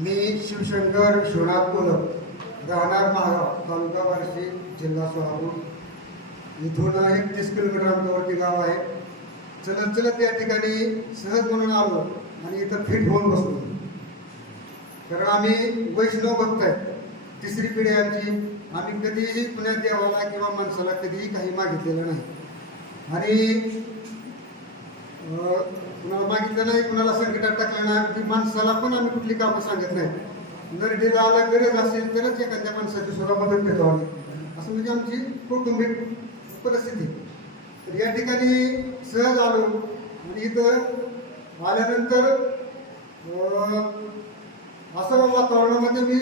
मी शिवशंकर विश्वनाथ कोलप, राहणार महागाव, तालुका बार्शी, जिल्हा सोलापूर. इथून 31 किलोमीटर अंतरावरती गाव आहे. चलत चलत या ठिकाणी सहज म्हणून आलो आणि इथं फिट होऊन बसलो. कारण आम्ही वैष्णव भक्त आहे, तिसरी पिढी आमची. आम्ही कधीही पुण्यात देवाला किंवा माणसाला कधीही काही मागितलेलं नाही आणि कुणाला मागितलं नाही, कुणाला संकटात टाकलं नाही. की माणसाला पण आम्ही कुठली कामं सांगत नाही. नरडीला गरज असेल तरच एखाद्या माणसाची सुद्धा मदत घेतो आम्ही. असं म्हणजे आमची कौटुंबिक परिस्थिती. तर या ठिकाणी सहज आलो आणि इथं आल्यानंतर असं वातावरणामध्ये मी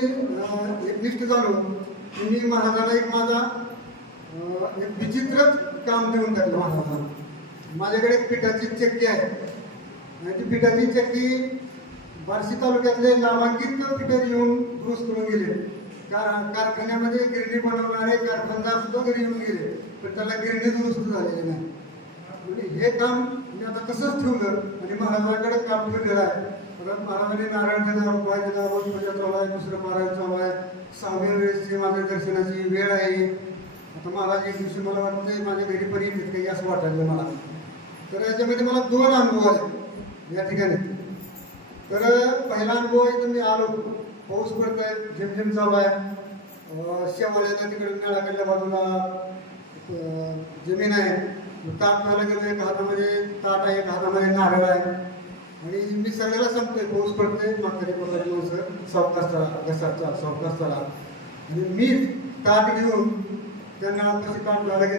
एकनिष्ठ झालो की मी महाराजाला एक माझा एक विचित्रच काम देऊन टाकलं. महाराजांना माझ्याकडे एक पिठाची चक्की आहे आणि ती पिठाची चक्की बार्शी तालुक्यातले नामांकित पिठे येऊन दुरुस्त करून गेले. कारखान्यामध्ये गिरणी बनवणारे कारखानदार सुद्धा घरी येऊन गेले, पण त्याला गिरणी दुरुस्त झालेली नाही. म्हणजे हे काम मी आता तसंच ठेवलं आणि महाराजांकडे काम ठेवलेलं आहे. परत महाराजांनी नारायण दिला, उपाय दिला, रोज पूजा चालू आहे, दुसरं पारायण चालू आहे. 6व्या वेळेसची माझ्या दर्शनाची वेळ आहे. आता महाराज एक दिवशी मला वाटतं माझ्या घरी पण येतील काही असं वाटायला मला. तर याच्यामध्ये मला 2 अनुभव आले या ठिकाणी. तर पहिला अनुभव इथं मी आलो, पाऊस पडत आहे, झिमझिम चालू आहे. शेवाळ्याला तिकडे नळाकडल्या बाजूला जमीन आहे. ताट प्यायला गेलो, एक हातामध्ये ताट आहे, एक हातामध्ये नारळ आहे आणि मी सगळ्याला सांगतोय पाऊस पडतोय, म्हातारी कोणाची माणसं सावकाश चला, घसाचा सावकाश चला. आणि मी ताट घेऊन त्या नळापाशी ताट प्यायला गेलो.